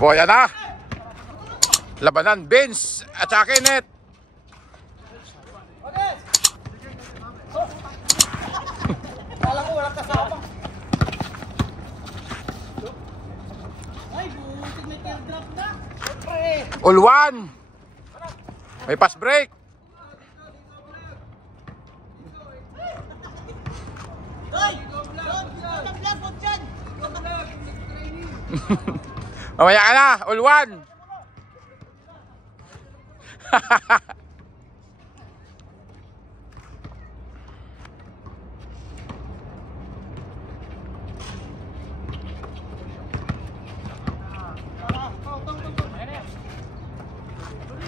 O, yan na. Labanan, Vince at saka Kenneth. Kala ko walang kasama. Ay, buti may teardrop na. All one. May pass break. Ay! Nag-vlog dyan! Mamaya ka na, all one.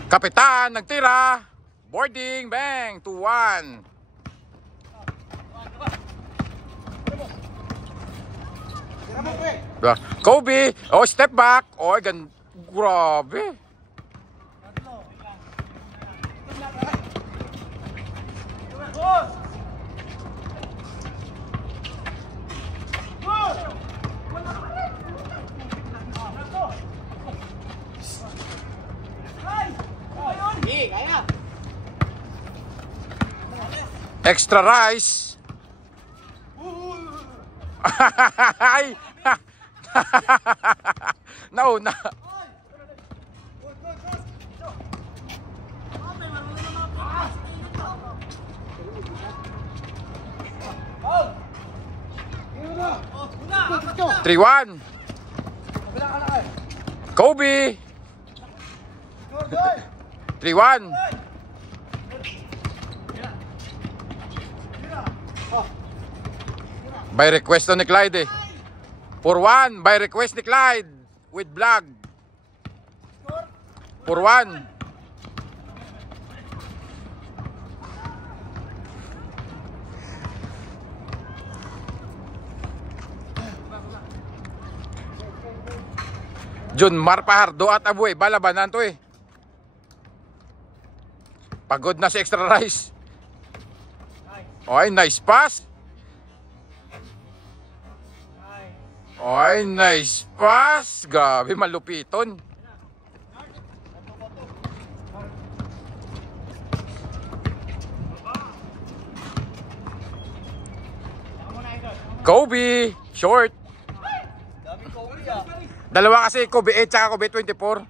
Kapitan, nagtira. Boarding, bang, 2-1. Kobe, oh, step back. Oh, grabe. Extra rice. Ay. Nauna. Three one. Kobe. 3-1. By request ni Clyde eh. 4-1 by request ni Clyde with vlog. 4-1. Jun Marpahardo at Abuy, balabanan to eh. Pagod na si extra rice. Oy, nice pass. Oy, nice pass. Grabe, malupiton. Kobe, short. Dalawa kasi, Kobe 8 tsaka Kobe 24.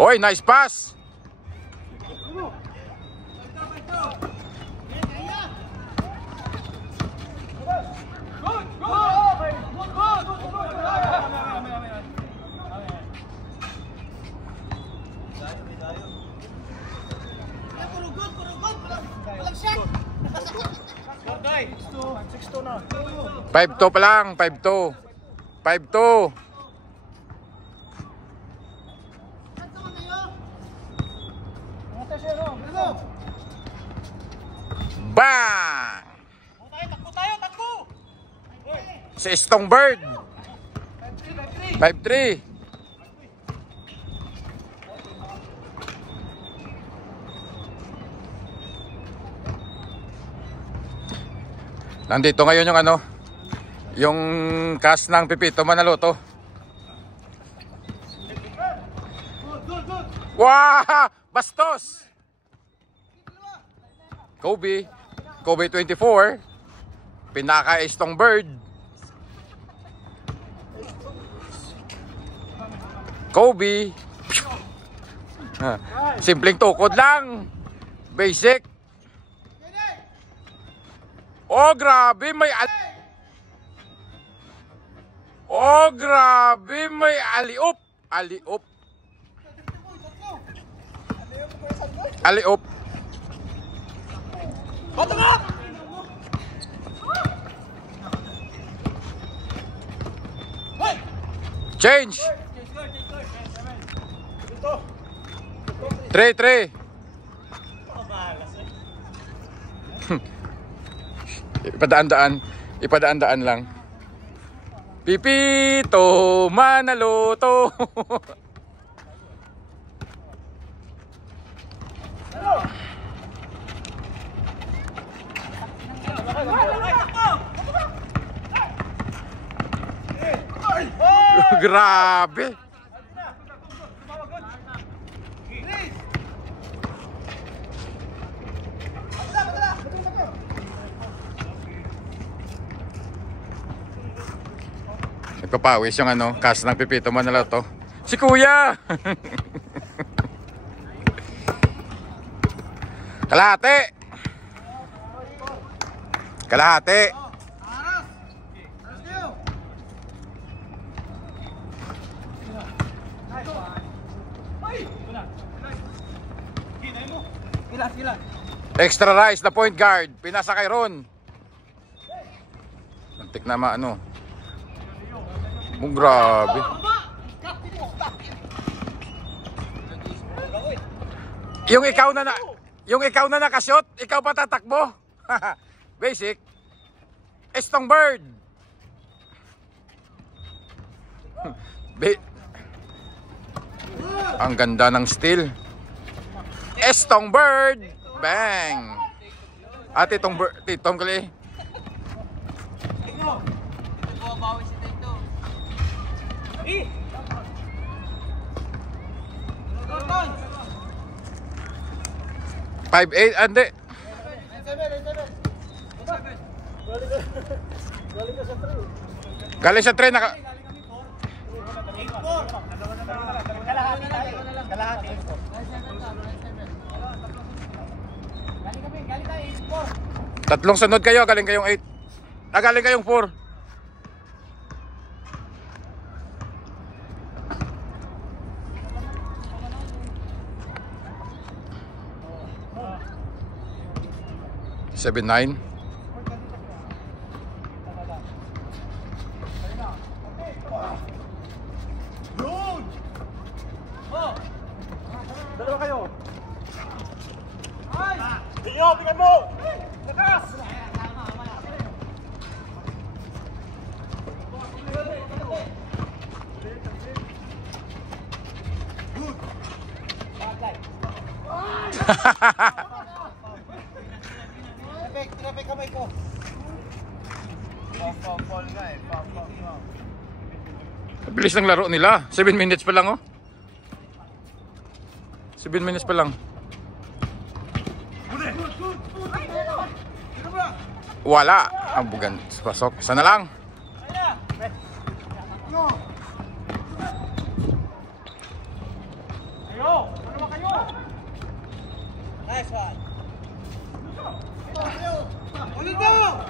Oy, nice pass. Five to pa lang, 5-2. 5-2. Bang! Takbo! Si Stonebird. 5-3. Nandito ngayon yung ano, yung cast ng Pipito Manaloto. Wow! Bastos! Kobe 24. Pinaka Stonebird. Kobe. Simpleng tukod lang. Basic. Oh, grabe, may oh, grabe, may aliop. Aliop. Aliop. Change. 3-3. Ipadaan-daan lang. Pipito Manaloto. Grabe. Nagpapawis yung ano, cast ng Pipito Manalo to. Si Kuya! Kalahati! Kalahati! Extra rice na point guard. Pinasa kay Ron. Antik na maano. Grabe. Yung ikaw na nakashot, ikaw pa tatakbo. Basic. Estong bird. Ang ganda ng steal. Estong bird. Bang. At itong kali. Bumabawi si Tito. 5-8, ande. Galing sa 3 naka. Tatlong sunod kayo, galing kayong 8. Galing kayong 4. Seven, 9. Dalawa kayo. Iyo, pikan mo! Lakas! Tinapay kamay ko. Fall nga eh. Bilis ng laro nila. 7 minutes pa lang oh. 7 minutes pa lang. Wala. Ang bugan. Pasok. Sana lang. Nice one. Ulit daw!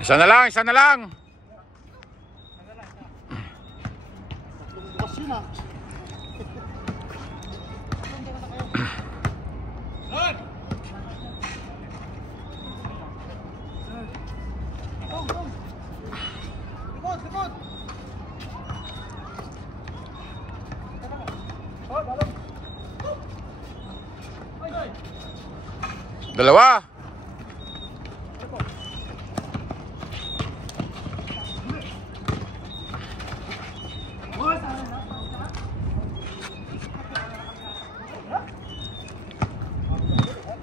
Isa na lang, isa na lang. Bukas yun ah. Dalawa.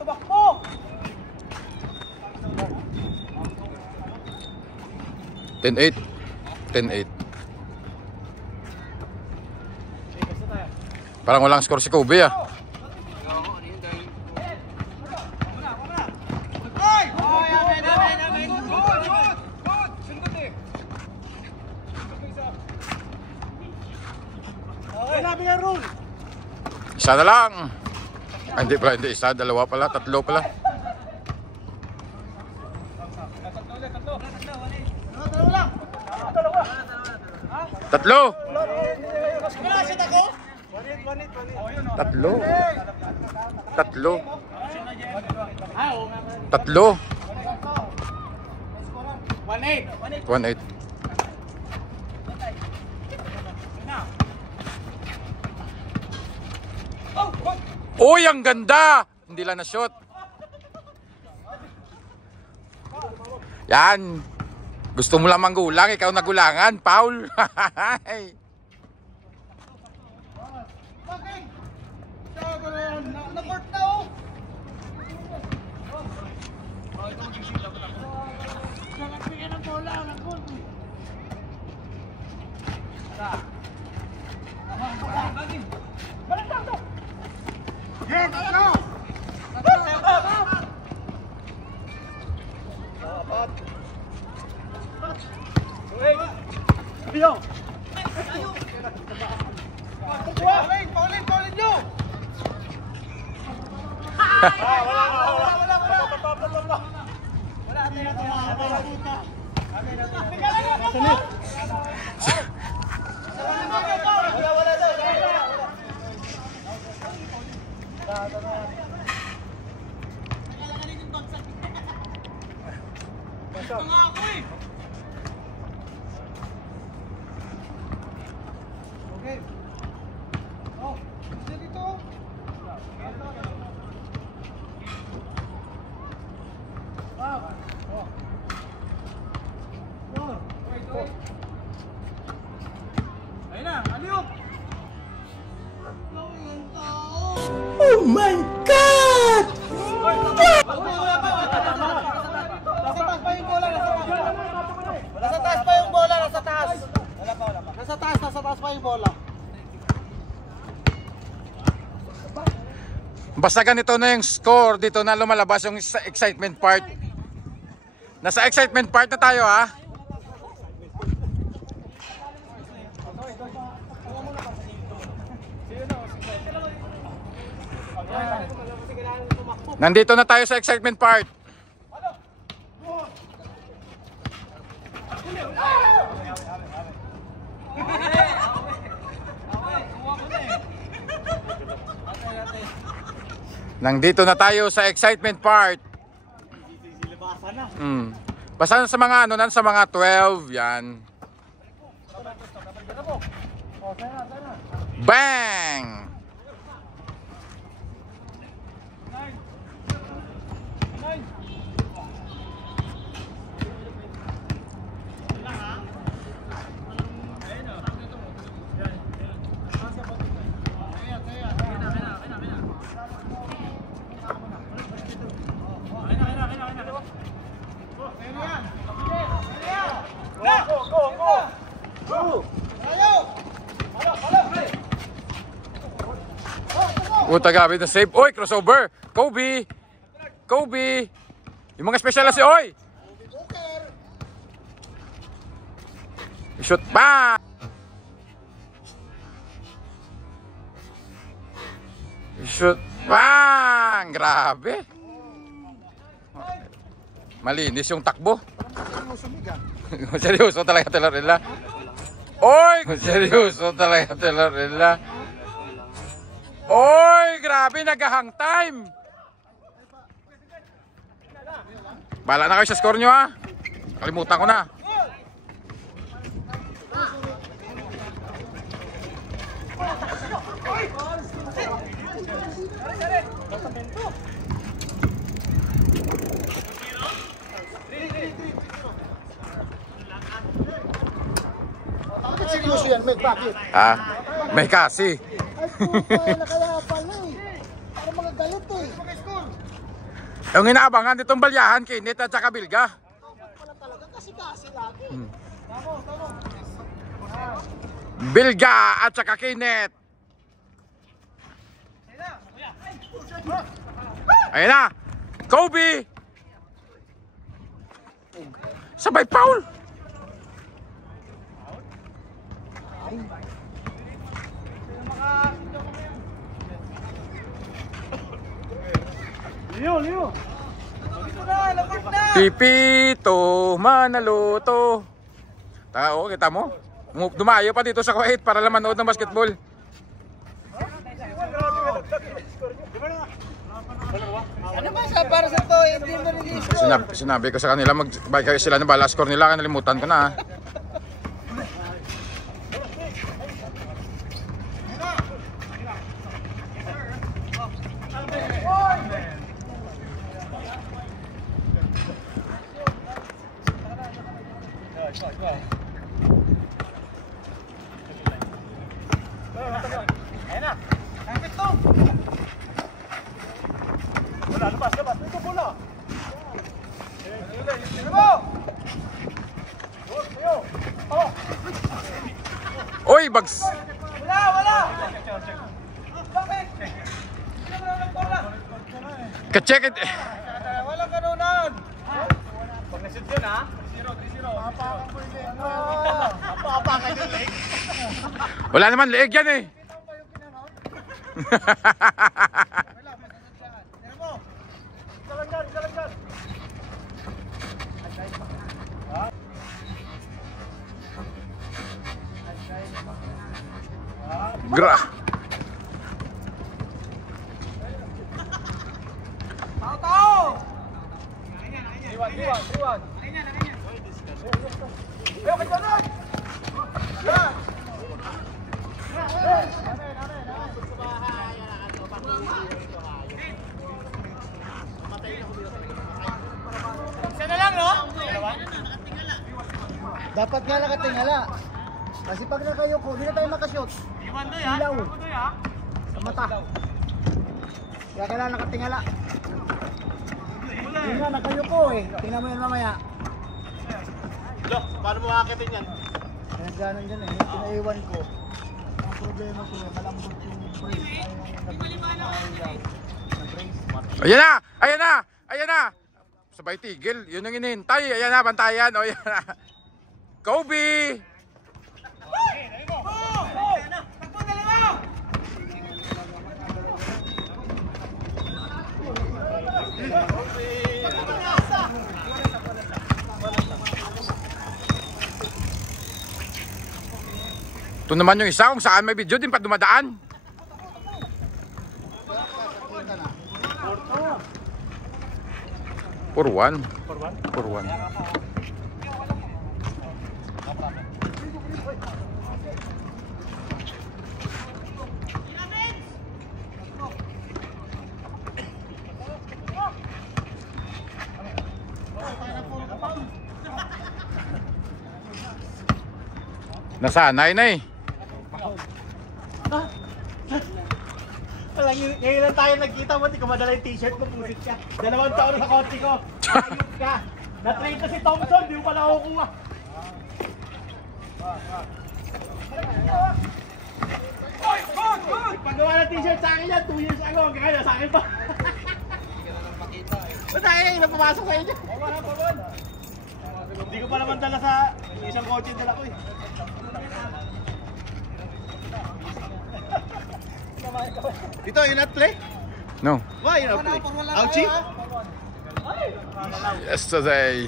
Tumakbo! 10-8. 10-8. Parang walang score si Kobe ah. Isa na lang. Ah, hindi pala, hindi isa, dalawa pala, tatlo pala. Tatlo. Tatlo. Tatlo. Tatlo. 1-8. Uy, ang ganda! Hindi lang na-shoot. Yan. Gusto mo lang manggulang, ikaw nagulangan, Paul. Bakit? Na-court na oh. Nakagbigay ng bola, nag-court. Balik lang to. Yes, go! Biyo! Paulin nyo! Okay. Oh, dito. Ayun na, aliyok! Oh my God! Nasa taas pa yung bola, nasa taas. Wala pa. Nasa taas pa yung bola. Basta ganito na yung score, dito na lumalabas yung excitement part. Nasa excitement part na tayo, ha? Nandito na tayo sa excitement part. Nandito na tayo sa excitement part. Basta sa mga ano, sa mga 12, yan. Bang! Tagabi na save. Oy, crossover. Kobe. Yung mga special na si Oy. Shoot pa. Shoot bang! Grabe. Malinis yung takbo. Seryoso talaga Talarilla. Oy! Seryoso talaga Talarilla. Oy! Grabe, nag-hang time. Bala na kayo sa score nyo, ha. Kalimutan ko na. Bakit seryoso yan, Meg? Bakit? May kasi. Ay, puto na kaya pala eh. Para mga galit eh. Yung inaabangan ditong balyahan, Kinit at saka Bilga. Wala talaga kasi lagi. Bilga at saka Kinit. Ayun na. Kobe. Sabay foul. Leo. Pipito Manaluto. Tao, kita mo? Dumayo pa dito sa Kuwait para lang manood ng basketball. Ano ba sa para sa to? Hindi mo rin Sinabi ko sa kanila, magbay kayo sila ng bala score nila, nalimutan ko na. bags. Wala! Bakit? Ka-check it. Walang ganunan! Pag nasit yun ha? 3-0. Apakan ko yung leg mo. Apakan yung leg. Wala naman leeg yan eh. Galang. Gra. Tao! Iwan. Ayo ka dyan! Yan! Isa na lang, no? Dapat nga nakatingala. Kasi pag nakayuko, hindi na tayo makashoot. Ilaw. Sa mata. Kaya kailangan nakatingala. Yun nga, nakayuko eh. Tingnan mo yan mamaya. Lo, paano mo akitin yan? Kaya gano'n dyan eh. Pinaiwan ko. Ang problema ko eh, malambot yung brace. Ayan na. Sabay tigil. Yun ang inihintay. Ayan na, bantayan. O, ayan na. Kobe! Ito naman yung isa kung saan may video din pa dumadaan. For one. Nasanay na eh. Ngayon lang tayo nagkita mo, di ko madala yung t-shirt mo, pusit ka. 2 taon na sa kotse ko. Ayun ka. Na-trade na si Thompson, di mo pala kukuha. Paggawa ng t-shirt sa akin yan, 2 years ago. Kaya sa akin pa. Ba't tayo ngayon na pumasok kayo dyan? Hindi ko pa naman dala sa isang kotse dala ko eh. Dito, you not play? No. Why you not play? Ouchie? Yesterday.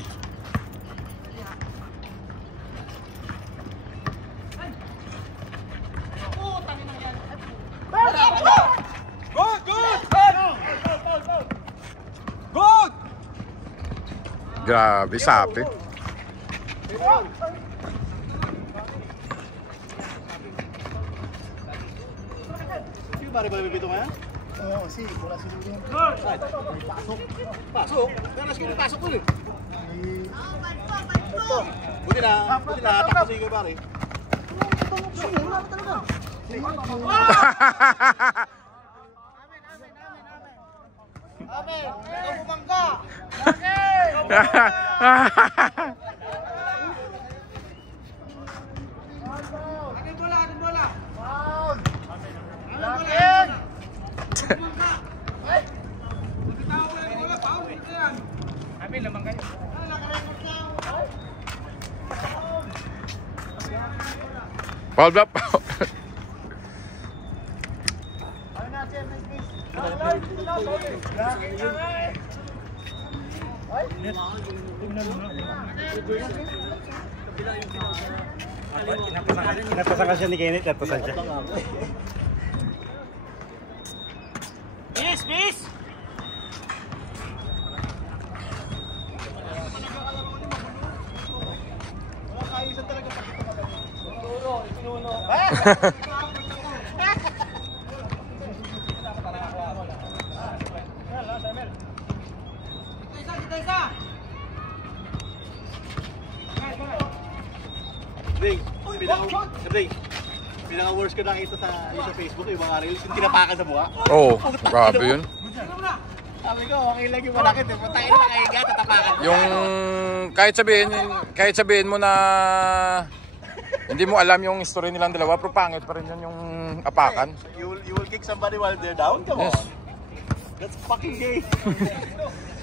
Good! Grabe, sapi. Yung pare ba bibito nga? Oo, kasi wala si Luli. Pasok? Kaya sige pasok ko eh. Buti na, takot sige pare. Wala talaga. Amen. Ikaw bumangga. Akin bola. Foul. Akin. Ay. Bitaw mo yung bola, foul dito yan. Amin lamang kayo. Foul up. Napasakan siya ni Kenneth at pasan siya. Miss! Wala kaisan talaga sa kita ka. Pinuno. Pinaka-worst ko nakita sa Facebook yung mga reels, yung tinapakan sa mukha. Oh, grabe yun. Sabi ko, okay lang yung malakit eh. Patayin na nakahiga, tatapakan. Yung kahit sabihin mo na Hindi mo alam yung history nilang dalawa, pero pangit pa rin yun yung apakan. You will kick somebody while they're down? Come on. Yes. That's fucking gay.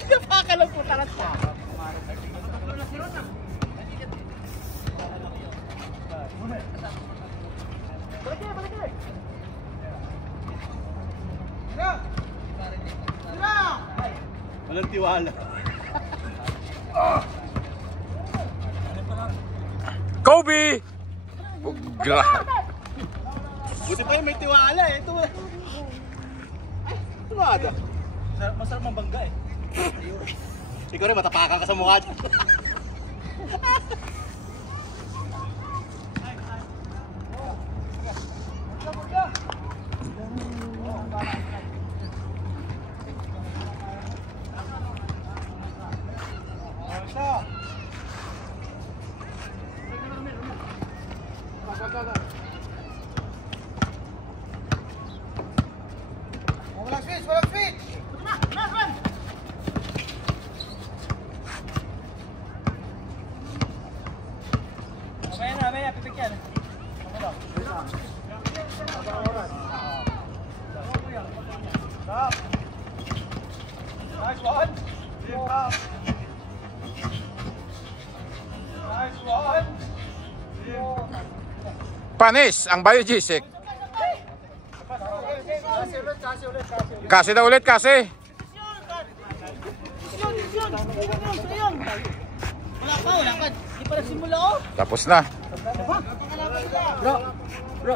Napakan lang po tarat pa. Walang tiwala. Kobe! Oh, Buti pa yung may tiwala eh. Ito. Tiwala. Masarap mambangga eh. Ikaw rin matapakan ka sa mukha dyan. Walang switch, walang switch! Mamaya, pipikyan. Nice one. Nice one. Panis ang Biogesic. Kasi daw ulit, kasi. Wala ka. Di pa nagsimula oh. Tapos na. Bro.